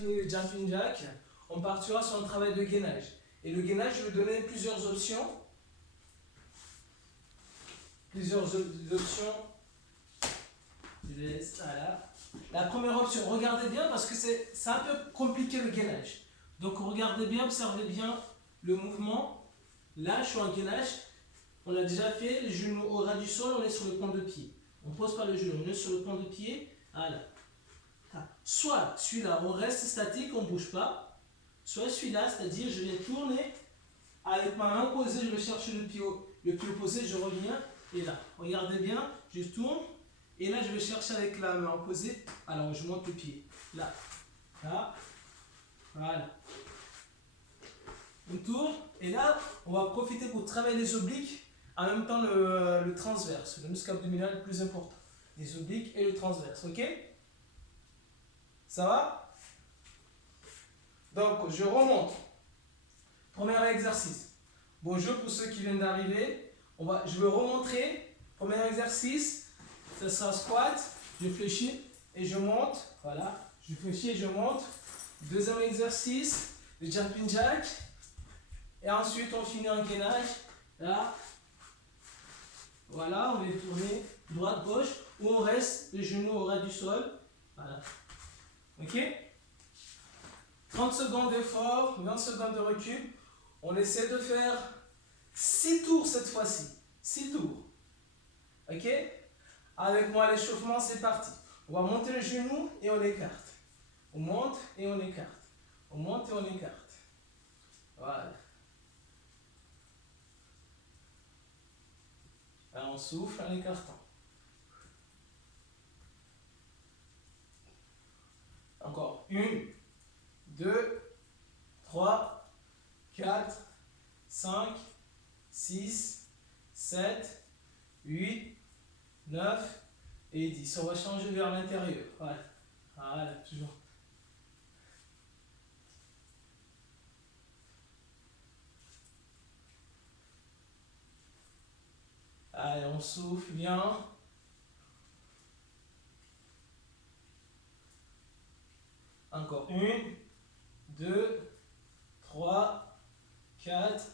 fini le jumping jack, on partira sur un travail de gainage. Et le gainage, je vais donner plusieurs options. Je laisse, voilà. La première option, regardez bien parce que c'est un peu compliqué le gainage. Donc regardez bien, observez bien le mouvement. Là, je suis en gainage. On a déjà fait, les genoux au ras du sol, on est sur le point de pied. On ne pose pas le genou, on est sur le point de pied. Voilà. Soit celui-là, on reste statique, on ne bouge pas. Soit celui-là, c'est-à-dire je vais tourner avec ma main posée, je vais chercher le pied opposé, je reviens. Et là, regardez bien, je tourne. Et là, je vais chercher avec la main opposée. Alors, je monte le pied. Là, là, voilà. On tourne. Et là, on va profiter pour travailler les obliques. En même temps, le transverse. Le muscle abdominal le plus important. Les obliques et le transverse. Ok? Ça va? Donc, je remonte. Premier exercice. Bonjour pour ceux qui viennent d'arriver. Je vais remontrer. Premier exercice. Ça sera squat. Je fléchis et je monte. Voilà. Je fléchis et je monte. Deuxième exercice. Le jumping jack. Et ensuite, on finit en gainage. Là. Voilà. On va tourner droite-gauche. Ou on reste les genoux au ras du sol. Voilà. Ok? 30 secondes d'effort, 20 secondes de recul. On essaie de faire 6 tours cette fois-ci. 6 tours. Ok? Avec moi, l'échauffement, c'est parti. On va monter le genou et on l'écarte. On monte et on écarte. On monte et on écarte. Voilà. Là, on souffle en écartant. Encore. 1, 2, 3, 4, 5, 6, 7, 8, 9 et 10. On va changer vers l'intérieur. Voilà. Voilà, toujours. Allez, on souffle bien. Encore. 1, 2, 3, 4,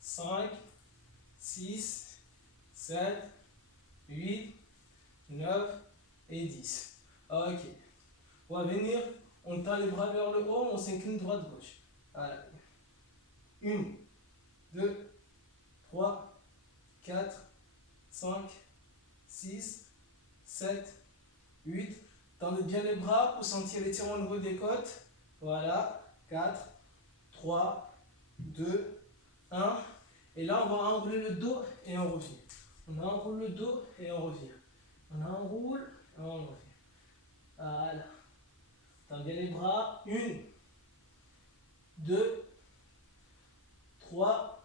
5, 6, 7, 8, 9 et 10. Ok. On va venir, on tend les bras vers le haut, on s'incline droite-gauche. Voilà. 1, 2, 3, 4, 5, 6, 7, 8. Tendez bien les bras pour sentir l'étirement au niveau des côtes. Voilà. 4, 3, 2, 1. Et là, on va enrouler le dos et on revient. On enroule le dos et on revient. On enroule et on revient. Voilà. Tends bien les bras. 1, 2, 3,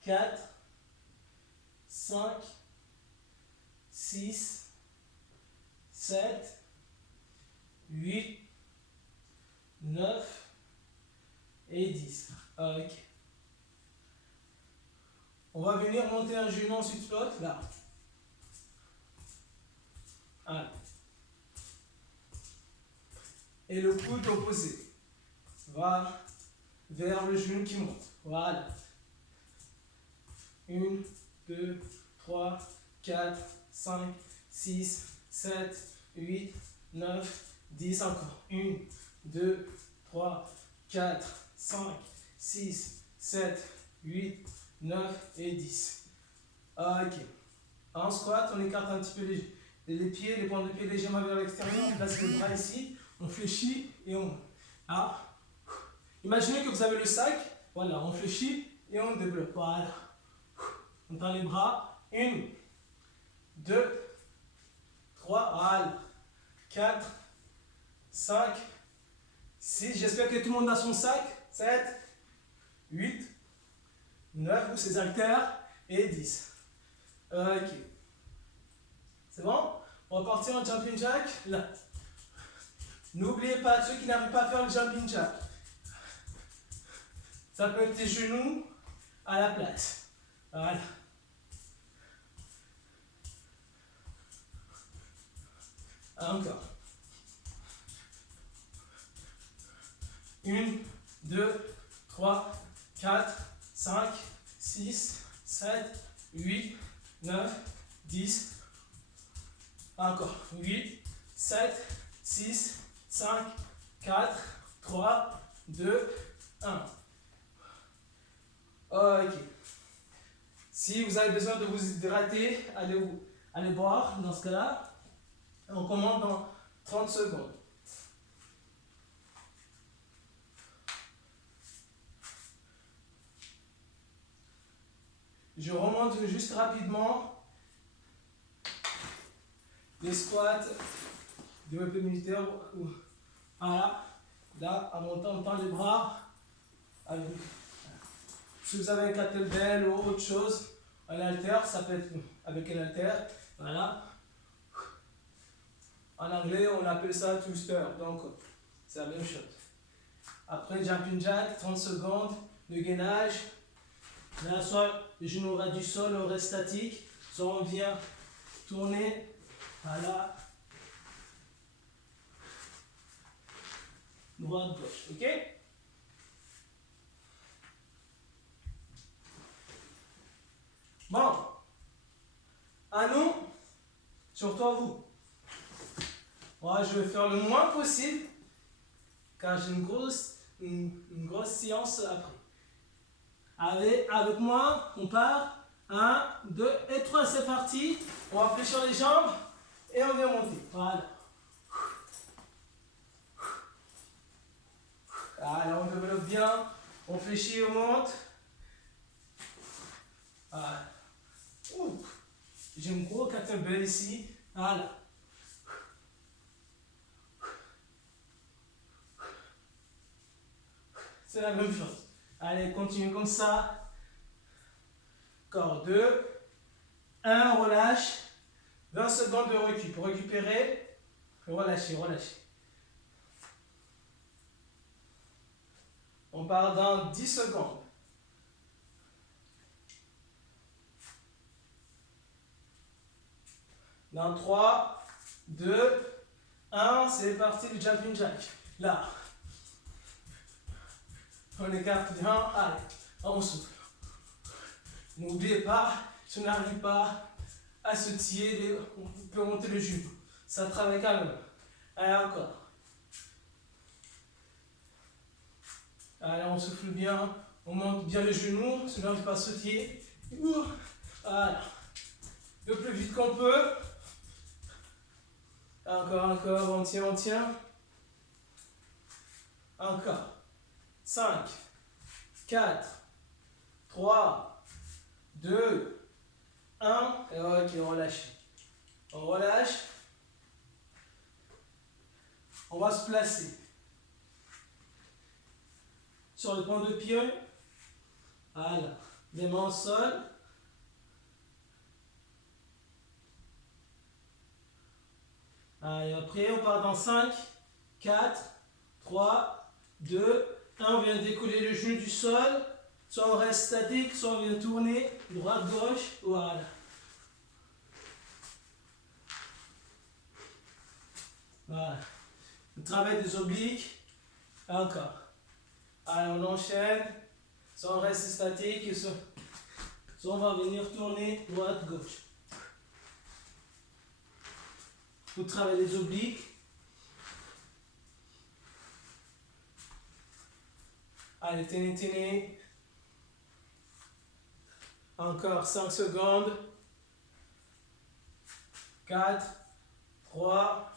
4, 5, 6, 7, 8, 9 et 10. Ok. On va venir monter un genou, ensuite flotte. Là. Allez. Et le coude opposé va vers le genou qui monte. Voilà. 1, 2, 3, 4, 5, 6, 7, 8, 9, 10 encore. 1, 2, 3, 4, 5, 6, 7, 8, 9 et 10. Ok. En squat, on écarte un petit peu les pieds, les pointes de pied légèrement vers l'extérieur. On place les bras ici, on fléchit et on... Ah. Imaginez que vous avez le sac. Voilà, on fléchit et on développe. Voilà. On tend les bras. 1, 2, 3, voilà. 4, 5, 6. J'espère que tout le monde a son sac. 7, 8, 9 ou ses haltères et 10. Ok. C'est bon? On va partir en jumping jack. Là. N'oubliez pas, ceux qui n'arrivent pas à faire le jumping jack, ça peut être tes genoux à la place. Voilà. Encore. 1, 2, 3, 4, 5, 6, 7, 8, 9, 10. Encore. 8, 7, 6, 5, 4, 3, 2, 1. Ok. Si vous avez besoin de vous hydrater, allez boire dans ce cas-là. On commence dans 30 secondes. Je remonte juste rapidement les squats, développé militaire. Voilà. Là, en montant, on tend les bras. Si vous avez un kettlebell ou autre chose, un halter, ça peut être avec un halter. Voilà. En anglais, on appelle ça twister. Donc, c'est la même chose. Après, jumping jack, 30 secondes de gainage. Là, soit le genou aura du sol, on reste statique. Soit on vient tourner. Voilà. Droite, gauche. Ok? Bon. À nous, surtout à vous. Moi, je vais faire le moins possible car j'ai une grosse séance après. Avec moi, on part. 1, 2 et 3, c'est parti. On va fléchir les jambes et on vient monter. Voilà. Alors, on développe bien. On fléchit, on monte. Voilà. J'ai un gros kettlebell ici. Voilà. C'est la même chose. Allez, continue comme ça. Encore 2. 1, relâche. 20 secondes de recul. Pour récupérer, relâchez, relâchez. On part dans 10 secondes. Dans 3, 2, 1, c'est parti le jumping jack. Là. On écarte bien. Allez, on souffle. N'oubliez pas, si on n'arrive pas à se tirer, on peut monter le genou. Ça travaille quand même. Allez, encore. Allez, on souffle bien. On monte bien le genou, si on n'arrive pas à sautiller. Voilà. Le plus vite qu'on peut. Encore, on tient. Encore. 5, 4, 3, 2, 1. Et ok, on relâche. On relâche. On va se placer sur le point de pied. Voilà. Les mains au sol. Allez, après, on part dans 5, 4, 3, 2, 1. On vient décoller le genou du sol. Soit on reste statique, soit on vient tourner. Droite, gauche. Voilà. Voilà. Le travail des obliques. Encore. Allez, on enchaîne. Soit on reste statique, soit on va venir tourner droite, gauche. Vous travaillez les obliques. Allez, tenez. Encore 5 secondes. 4, 3,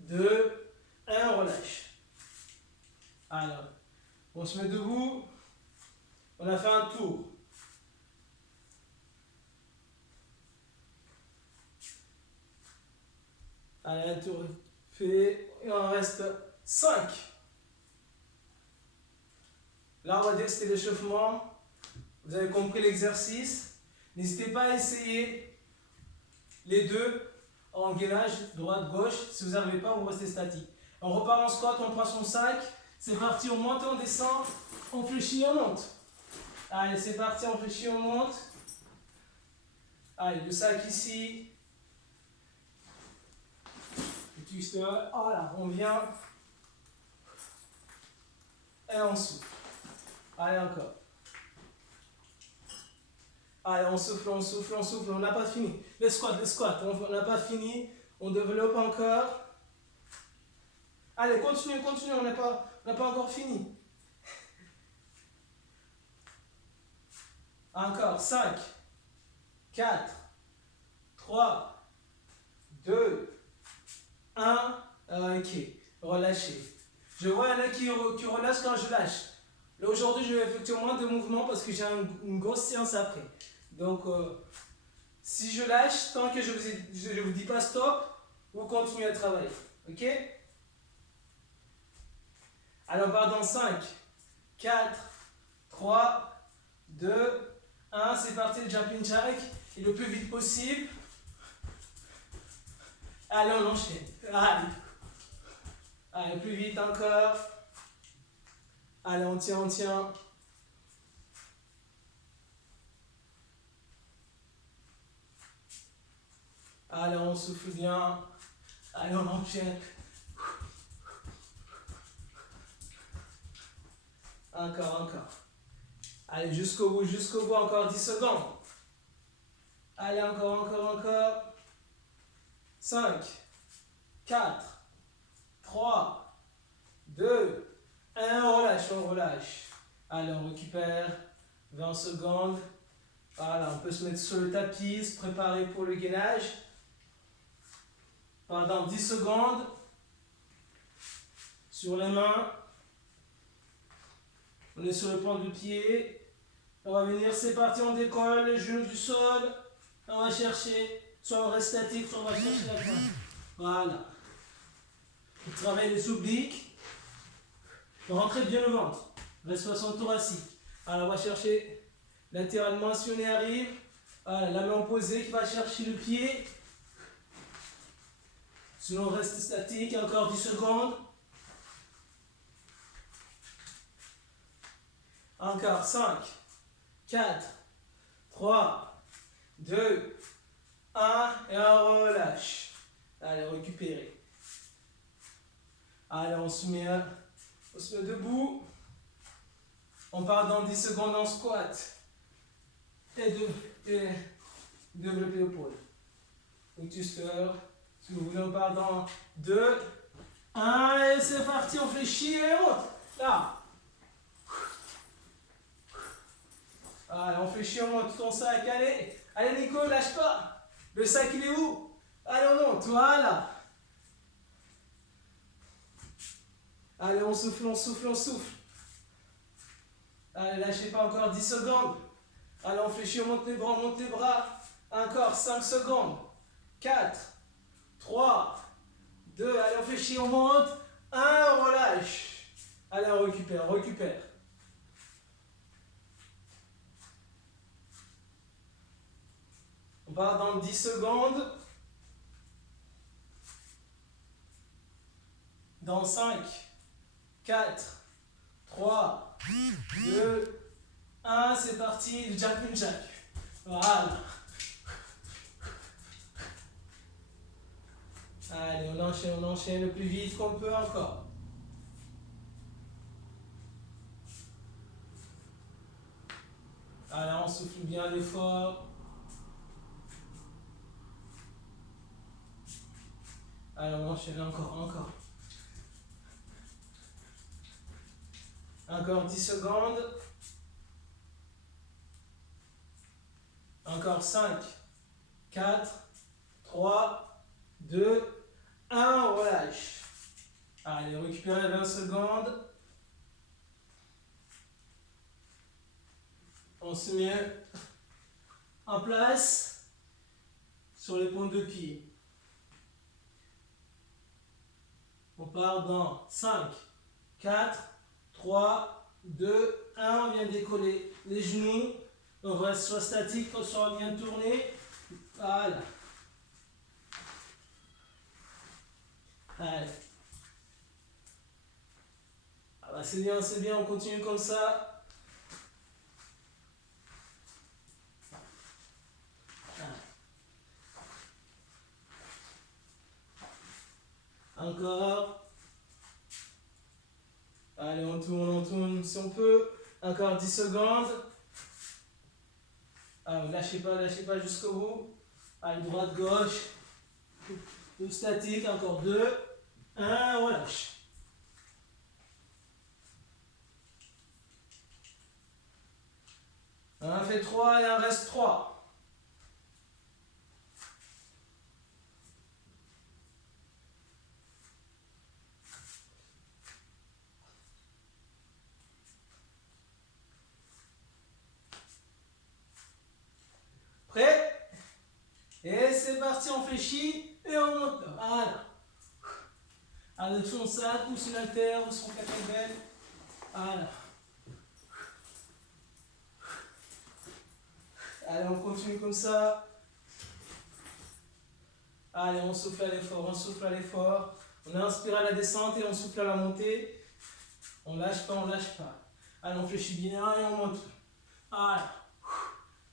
2, 1, relâche. Alors, on se met debout. On a fait un tour. Allez, un tour fait. Il en reste 5. Là, on va dire que c'était l'échauffement. Vous avez compris l'exercice. N'hésitez pas à essayer les deux en gainage, droite-gauche. Si vous n'arrivez pas, vous restez statique. On repart en squat, on prend son sac. C'est parti, on monte, on descend. On fléchit, on monte. Allez, c'est parti, on fléchit, on monte. Allez, le sac ici. Le twister. Voilà, on vient. Et on souffle. Allez, encore. Allez, on souffle, on souffle, on souffle. On n'a pas fini. Les squats. On n'a pas fini. On développe encore. Allez, continue. On n'a pas encore fini. Encore. 5, 4, 3, 2, 1. Ok. Relâchez. Je vois il y en a qui relâchent quand je lâche. Là, aujourd'hui, je vais effectuer moins de mouvements parce que j'ai une grosse séance après. Donc, si je lâche, tant que je ne vous dis pas stop, vous continuez à travailler. Ok? Alors, on part dans 5, 4, 3, 2, 1. C'est parti, le jumping jack. Et le plus vite possible. Allez, on enchaîne. Allez, plus vite encore. Allez, on tient. Allez, on souffle bien. Allez, on enchaîne. Encore. Allez, jusqu'au bout, encore 10 secondes. Allez, encore. 5, 4, 3, 2, 1. On relâche. Allez, on récupère 20 secondes. Voilà, on peut se mettre sur le tapis, se préparer pour le gainage. Pendant 10 secondes. Sur les mains. On est sur le point du pied. On va venir, c'est parti, on décolle, les genoux du sol. On va chercher, soit on reste statique, soit on va chercher la pointe. Voilà. On travaille les obliques. Rentrez bien le ventre. Reste 60 tours assis. Alors on va chercher latéralement si on y arrive. Voilà, la main posée qui va chercher le pied. Sinon on reste statique, encore 10 secondes. Encore 5, 4, 3, 2, 1. Et on relâche. Allez, récupérez. Allez, on se met debout. On part dans 10 secondes en squat. Et développer l'épaule. Donc twister. Si vous voulez, on part dans 2, 1. Et c'est parti, on fait chier et on monte. Là. Allez, on fait chier, on monte ton sac. Allez Nico, lâche pas. Le sac, il est où? Allez, on monte. Voilà. Allez, on souffle. Allez, lâchez pas, encore 10 secondes. Allez, on fait chier, on monte les bras. Encore 5 secondes. 4, 3, 2. Allez, on fait chier, on monte. 1, on relâche. Allez, on récupère. On part dans 10 secondes. Dans 5, 4, 3, 2, 1. C'est parti, le jumping jack. Voilà. Allez, on enchaîne le plus vite qu'on peut encore. Allez, on souffle bien l'effort. Allez, on enchaîne encore. Encore 10 secondes. Encore 5, 4, 3, 2, 1. On relâche. Allez, récupérez 20 secondes. On se met en place sur les pointes de pied. On part dans 5, 4, 3, 2, 1. On vient décoller les genoux. On reste soit statique, soit on vient tourner. Voilà. Allez. Ah bah c'est bien, on continue comme ça. Encore. Allez, on tourne si on peut. Encore 10 secondes. Ah, lâchez pas jusqu'au bout. Allez, droite, gauche. Tout statique, encore 2. 1, relâche. Un fait 3 et un reste 3. Prêt? Et c'est parti, on fléchit et on monte. Voilà. Avec son sac ou son haltère ou son kettlebell. Voilà. Allez, on continue comme ça. Allez, on souffle à l'effort, on souffle à l'effort. On inspire à la descente et on souffle à la montée. On lâche pas, on lâche pas. Allez, on fléchit bien et on monte. Allez.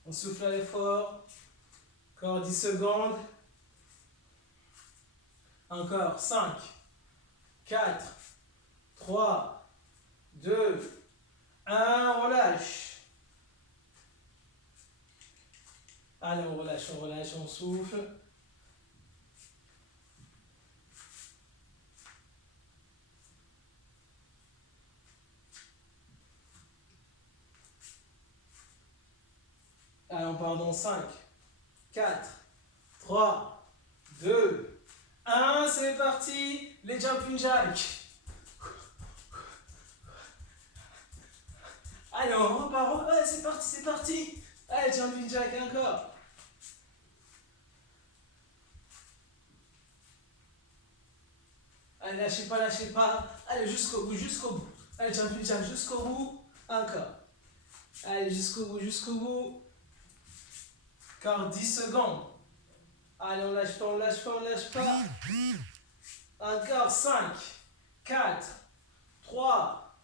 On souffle à l'effort. Encore 10 secondes. Encore 5, 4, 3, 2, 1. Relâche. Allez, on relâche, on souffle. Allez, on part dans 5, 4, 3, 2, 1. C'est parti. Les jumping jacks. Allez, on repart. Ouais, c'est parti. Allez, jumping jack encore. Allez, lâchez pas. Allez, jusqu'au bout. Allez, jumping jack jusqu'au bout. Encore. Allez, jusqu'au bout. Encore 10 secondes. Allez, on lâche pas. Encore 5, 4, 3,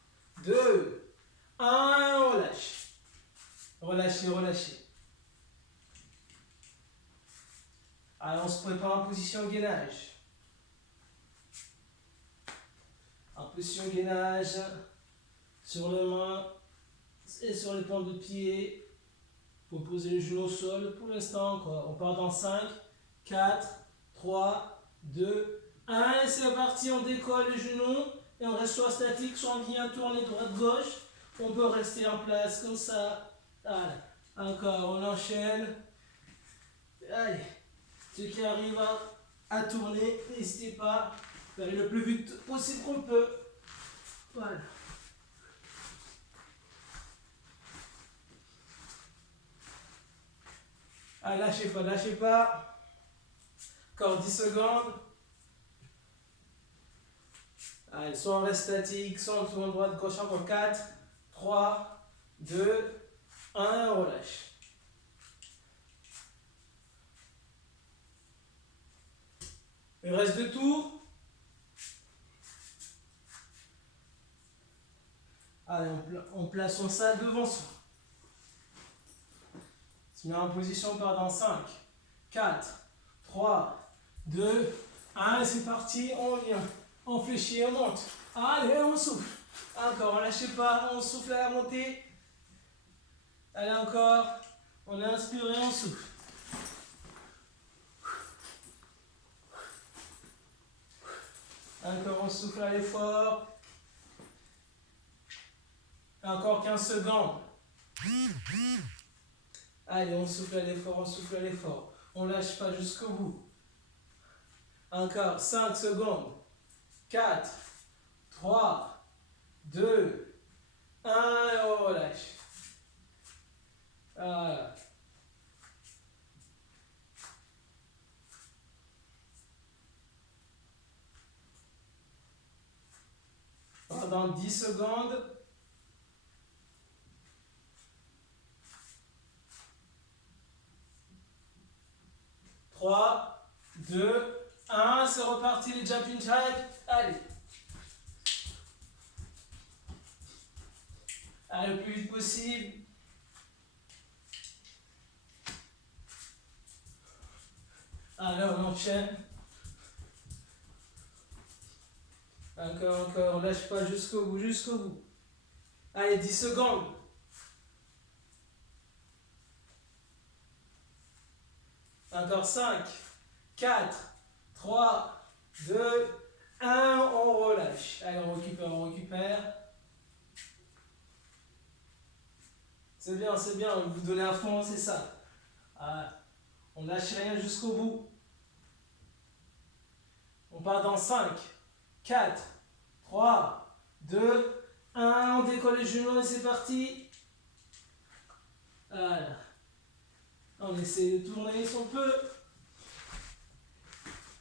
2, 1. Relâche. Relâchez. Allez, on se prépare en position gainage. En position gainage, sur les mains et sur les plantes de pied. Pour poser les genoux au sol pour l'instant. On part dans 5, 4, 3, 2, 1. Et c'est parti, on décolle les genoux. Et on reste soit statique, soit on vient tourner droite-gauche. On peut rester en place comme ça. Allez, encore, on enchaîne. Allez, ceux qui arrivent à tourner, n'hésitez pas. Faire le plus vite possible qu'on peut. Voilà. Allez, lâchez pas. Encore 10 secondes. Allez, soit on reste statique, soit on tourne droite, gauche, encore 4, 3, 2, 1, relâche. Il reste 2 tours. Allez, on place son sac devant soi. On se met en position, on part dans 5, 4, 3, 2, 1. C'est parti, on vient. On fléchit, on monte. Allez, on souffle. Encore, lâchez pas, on souffle à la montée. Allez, encore. On inspire et on souffle. Encore, on souffle à l'effort. Encore 15 secondes. Allez, on souffle à l'effort. On lâche pas jusqu'au bout. Encore 5 secondes. 4, 3, 2, 1. Et on relâche. Voilà. Pendant 10 secondes. 3, 2, 1. C'est reparti les jumping jacks. Allez. Allez, le plus vite possible. Allez, on enchaîne. Encore, encore, lâche pas jusqu'au bout, jusqu'au bout. Allez, 10 secondes. Encore 5, 4, 3, 2, 1, on relâche. Allez, on récupère, on récupère. C'est bien, vous donnez à fond, c'est ça. Ah, on lâche rien jusqu'au bout. On part dans 5, 4, 3, 2, 1, on décolle les genoux et c'est parti. Voilà. On essaie de tourner si on peut.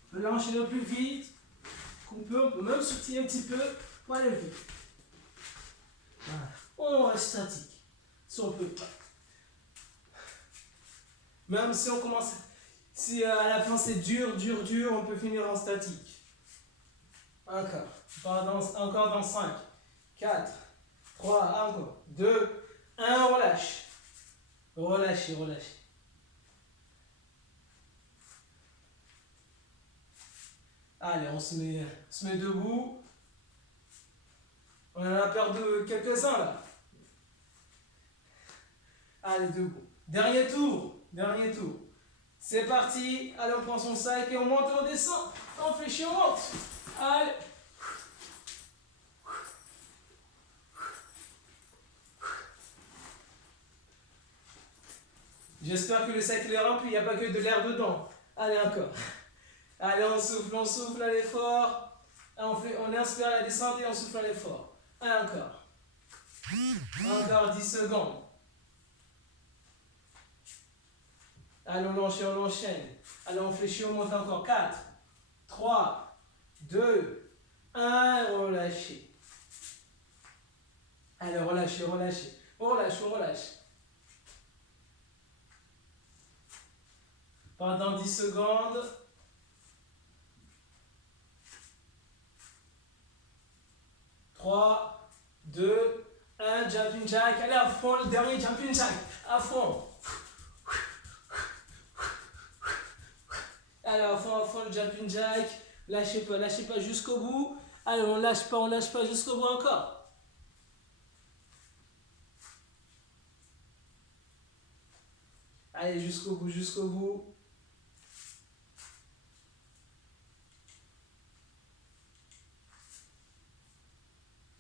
On peut lâcher le plus vite qu'on peut. On peut même sortir un petit peu pour aller vite. Voilà. On reste statique. Si on peut pas. Même si on commence. Si à la fin c'est dur, on peut finir en statique. Encore dans 5, 4, 3, encore. 2, 1, on relâche. Relâchez, relâchez. Allez, on se met debout. On en a perdu quelques-uns là. Allez, debout. Dernier tour. C'est parti. Allez, on prend son sac et on monte et on descend. On fléchit, on monte. Allez. J'espère que le sac est rempli, il n'y a pas que de l'air dedans. Allez, encore. Allez, on souffle à l'effort. On inspire à la descente et on souffle à l'effort. Allez, encore. Encore 10 secondes. Allez, on enchaîne. Allez, on fléchit, on monte encore. 4, 3, 2, 1, relâchez. Allez, relâchez. On relâche. Pendant 10 secondes. 3, 2, 1, jumping jack. Allez, à fond, le dernier jumping jack. À fond. Allez, à fond, le jumping jack. Lâchez pas jusqu'au bout. Allez, on lâche pas jusqu'au bout encore. Allez, jusqu'au bout.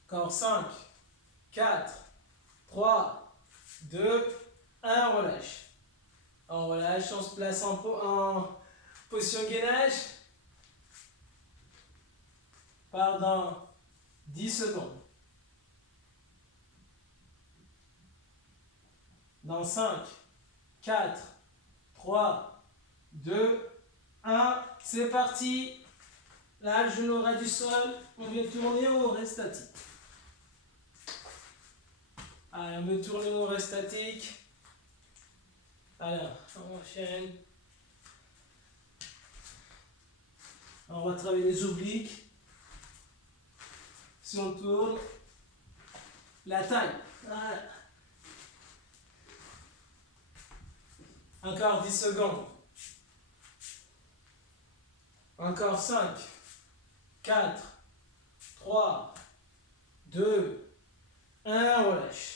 Encore 5, 4, 3, 2, 1, relâche. On relâche, on se place en position gainage. Pendant 10 secondes. Dans 5, 4, 3, 2, 1, c'est parti. Là, le genou ras du sol, on vient tourner, on reste statique. Allez, on veut tourner, on reste statique. Alors, on enchaîne. On va travailler les obliques. Si on tourne, la taille. Voilà. Encore 10 secondes. Encore 5, 4, 3, 2, 1, relâche.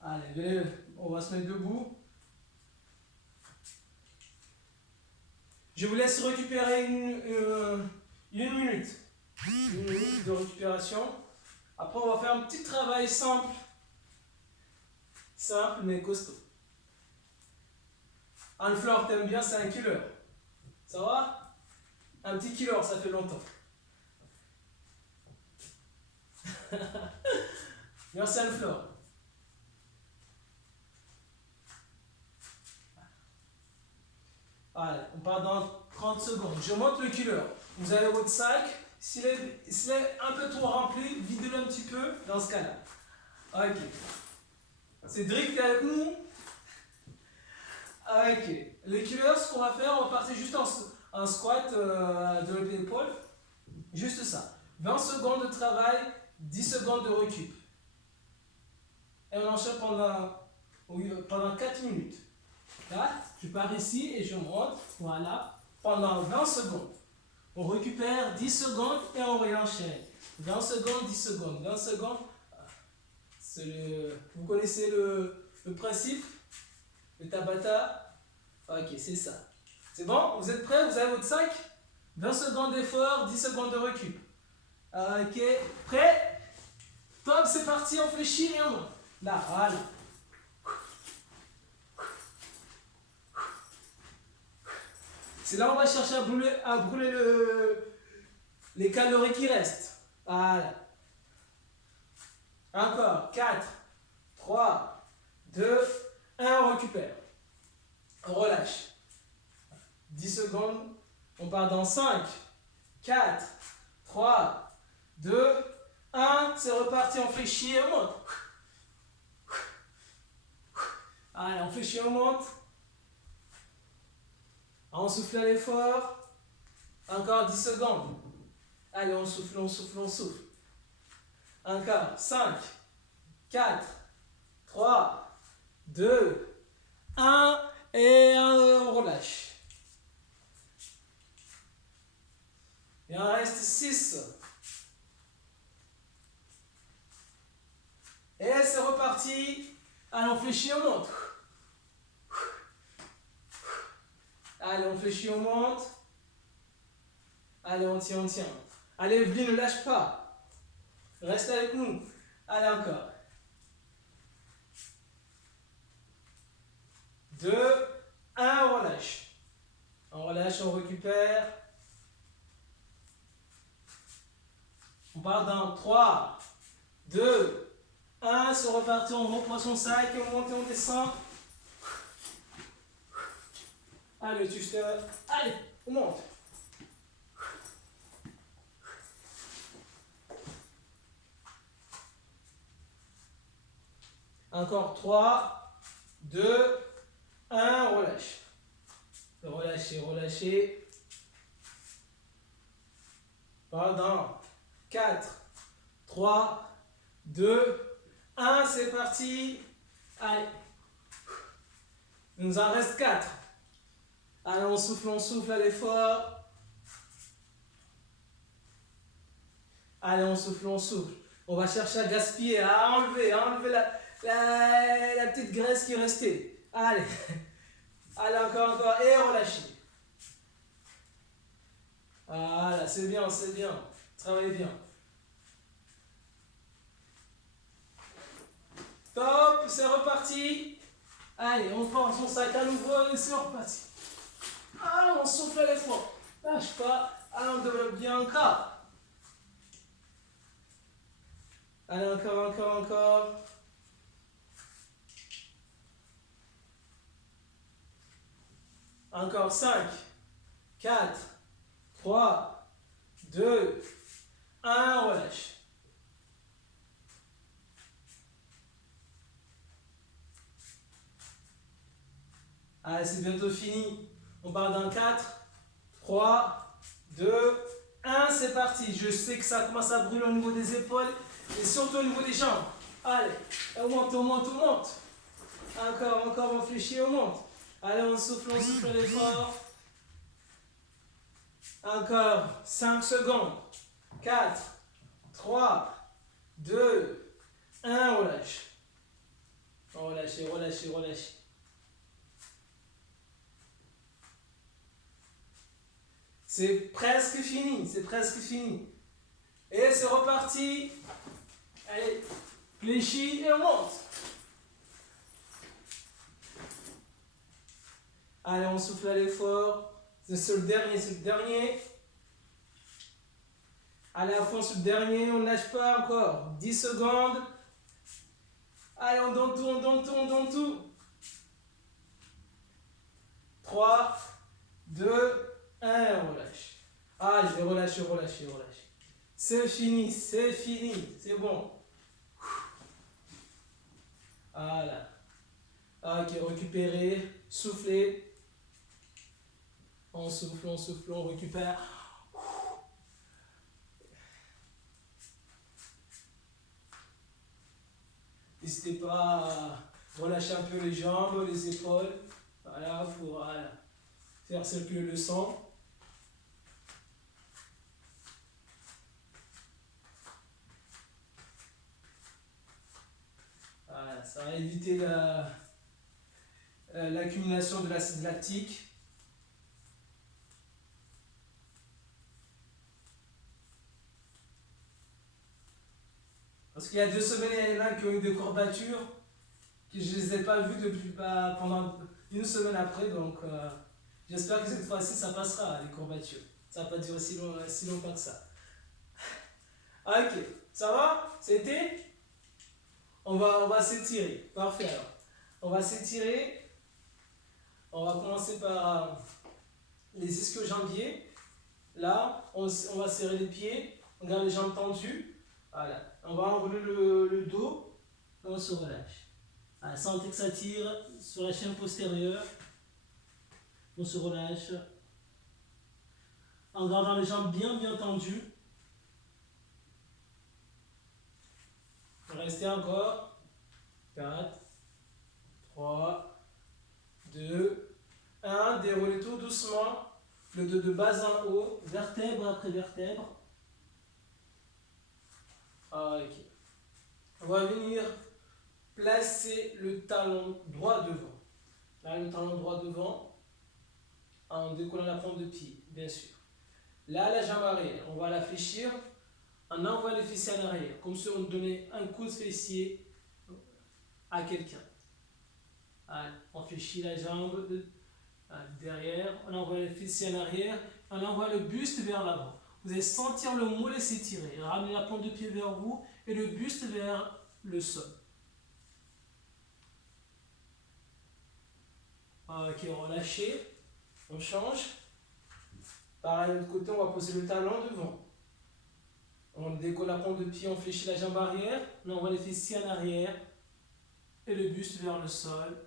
Allez, on va se mettre debout. Je vous laisse récupérer une minute. Une minute de récupération. Après, on va faire un petit travail simple mais costaud. Anne Fleur, t'aimes bien, c'est un killer. Ça va? Un petit killer, ça fait longtemps. Merci Anne Fleur. Allez, on part dans 30 secondes. Je monte le killer. Vous avez votre sac. S'il est un peu trop rempli, videz-le un petit peu dans ce cas-là. Ok. Cédric, t'es avec nous? Ok. Le killer, ce qu'on va faire, on va partir juste en squat de l'épaule. Juste ça. 20 secondes de travail, 10 secondes de récup. Et on enchaîne pendant 4 minutes. Là, je pars ici et je monte, voilà, pendant 20 secondes. On récupère 10 secondes et on réenchaîne. 20 secondes, 10 secondes, 20 secondes. Vous connaissez le principe? Le Tabata? Ok, c'est ça. C'est bon? Vous êtes prêts? Vous avez votre sac? 20 secondes d'effort, 10 secondes de récup. Ok, prêt? Top, c'est parti, on fléchit et on monte. Là, voilà. C'est là où on va chercher à brûler les calories qui restent. Voilà. Encore. 4, 3, 2, 1. On récupère. On relâche. 10 secondes. On part dans 5, 4, 3, 2, 1. C'est reparti. On fléchit et on monte. Allez, on fléchit et on monte. On souffle à l'effort. Encore 10 secondes. Allez, on souffle, on souffle, on souffle. Encore. 5, 4, 3, 2, 1. Et on relâche. Il en reste 6. Et c'est reparti. Allez, on fléchit, on monte. Allez, on fléchit, on monte. Allez, on tient, on tient. Allez, Evelyne, ne lâche pas. Reste avec nous. Allez, encore. 2, 1, on relâche. On relâche, on récupère. On part dans 3, 2, 1. C'est reparti, on reprend son sac, on monte et on descend. Allez, allez, on monte. Encore 3, 2, 1, relâche. Relâchez, relâchez. Pardon. 4, 3, 2, 1, c'est parti. Allez. Il nous en reste 4. Allez, on souffle à l'effort. Allez, on souffle, on souffle. On va chercher à gaspiller, à enlever la petite graisse qui est restée. Allez. Allez, encore, encore. Et relâchez. Voilà, c'est bien, c'est bien. Travaillez bien. Top, c'est reparti. Allez, on prend son sac à nouveau et c'est reparti. Allez, on souffle à l'effort. Lâche pas. Allez, on développe bien encore. Allez, encore, encore, encore. Encore 5, 4, 3, 2, 1, relâche. Allez, c'est bientôt fini. On part dans 4, 3, 2, 1, c'est parti. Je sais que ça commence à brûler au niveau des épaules et surtout au niveau des jambes. Allez, on monte, on monte, on monte. Encore, encore, on fléchit, on monte. Allez, on souffle à l'effort. Encore 5 secondes. 4, 3, 2, 1, relâche. Relâchez, relâchez, relâchez. C'est presque fini, c'est presque fini. Et c'est reparti. Allez, fléchis et on monte. Allez, on souffle à l'effort. C'est le dernier, c'est le dernier. Allez, à fond sur le dernier, on ne lâche pas encore. 10 secondes. Allez, on donne tout, on donne tout, on donne tout. 3, 2, 1, on relâche. Allez, relâchez, relâchez, relâchez. C'est fini, c'est bon. Voilà. Ok, récupérez, soufflez. On souffle, on récupère. N'hésitez pas à relâcher un peu les jambes, les épaules. Voilà, pour faire circuler le sang. ça va éviter l'accumulation de l'acide lactique. Parce qu'il y a 2 semaines, il y en a qui ont eu des courbatures, que je ne les ai pas vues depuis pendant une semaine après, donc j'espère que cette fois-ci ça passera, les courbatures. Ça va pas durer si longtemps que ça. Ok, ça va? C'était? On va s'étirer. Parfait alors. On va s'étirer. On va commencer par les ischio-jambiers. Là, on va serrer les pieds. On garde les jambes tendues. Voilà. On va enrouler le dos. Et on se relâche. Voilà, sentez que ça tire sur la chaîne postérieure. On se relâche. En gardant les jambes bien tendues. Restez encore. 4, 3, 2, 1. Déroulez tout doucement. Le dos de bas en haut. Vertèbre après vertèbre. Ok. On va venir placer le talon droit devant. Là, le talon droit devant. En décollant la pointe de pied, bien sûr. Là, la jambe arrière. On va la fléchir. On envoie les fessiers à l'arrière. Comme si on donnait un coup de fessier à quelqu'un. On fléchit la jambe derrière, on envoie les fessiers en arrière, on envoie le buste vers l'avant. Vous allez sentir le mollet s'étirer. Ramenez la pointe de pied vers vous et le buste vers le sol. Ok, relâchez. On change. Pareil, de l'autre côté, on va poser le talon devant. On décolle la pointe de pied, on fléchit la jambe arrière, on envoie les fessiers en arrière et le buste vers le sol.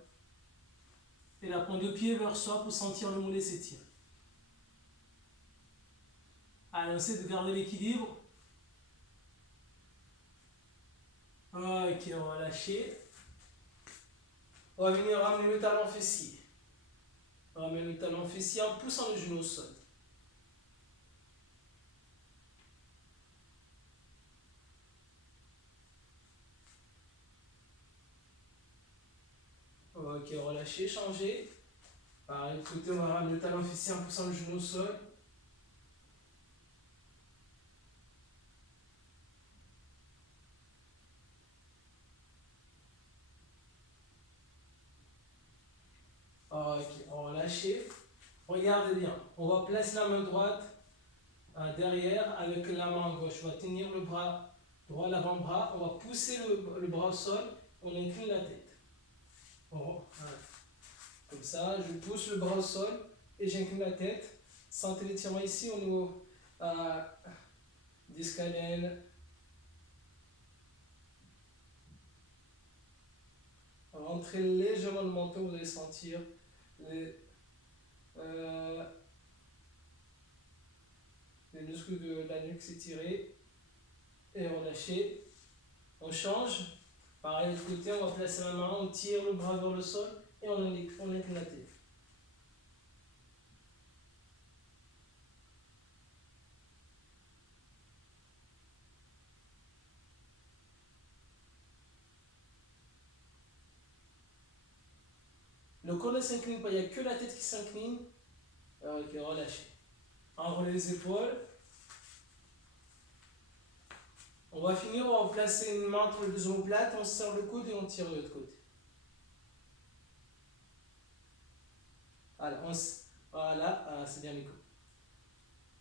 Et la pointe de pied vers soi pour sentir le mollet s'étirer. Allez, on essaie de garder l'équilibre. Ok, on va lâcher. On va venir ramener le talon fessier. On ramène le talon fessier en poussant le genou au sol. Ok, relâchez, changez. Pareil, de côté, on va ramener le talon fessier en poussant le genou au sol. Ok, on va lâcher. Regardez bien. On va placer la main droite derrière avec la main gauche. On va tenir le bras droit, l'avant-bras. On va pousser le bras au sol. On incline la tête. Voilà. Comme ça, je pousse le bras au sol et j'incline la tête. Sentez l'étirement ici au niveau des scalènes. Rentrez légèrement le menton, vous allez sentir les muscles de la nuque s'étirer et relâcher. On change. Pareil de l'autre côté, on va placer la main, on tire le bras vers le sol et on incline la tête. Le corps ne s'incline pas, il n'y a que la tête qui s'incline. Ok, relâchez. Enroulez les épaules. On va finir, on va placer une main entre les deux omoplates, on serre le coude et on tire de l'autre côté. Voilà, c'est bien Nico.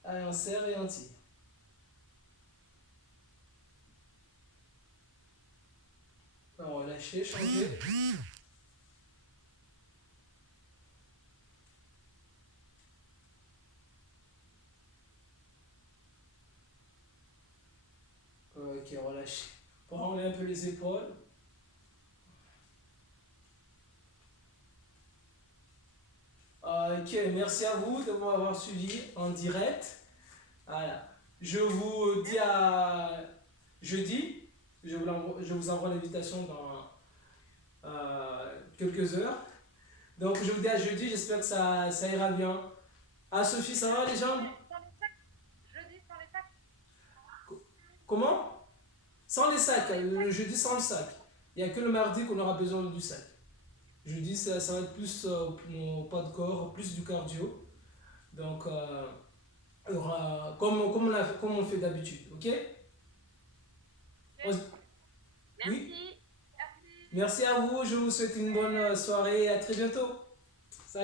Allez, on serre et on tire. On va lâcher, changer. Ok, relâchez. Pour enlever un peu les épaules. Ok, merci à vous de m'avoir suivi en direct. Voilà. Je vous dis à jeudi. Je vous envoie l'invitation dans quelques heures. Donc je vous dis à jeudi, j'espère que ça ira bien. Ah Sophie, ça va les jambes? Jeudi sans les sacs. Comment? Sans les sacs, le jeudi sans le sac. Il n'y a que le mardi qu'on aura besoin du sac. Jeudi, ça va être plus mon poids de corps, plus du cardio. Donc, il y aura, comme on fait d'habitude. Ok? On se- Oui? Merci. Merci. Merci à vous. Je vous souhaite une bonne soirée et à très bientôt.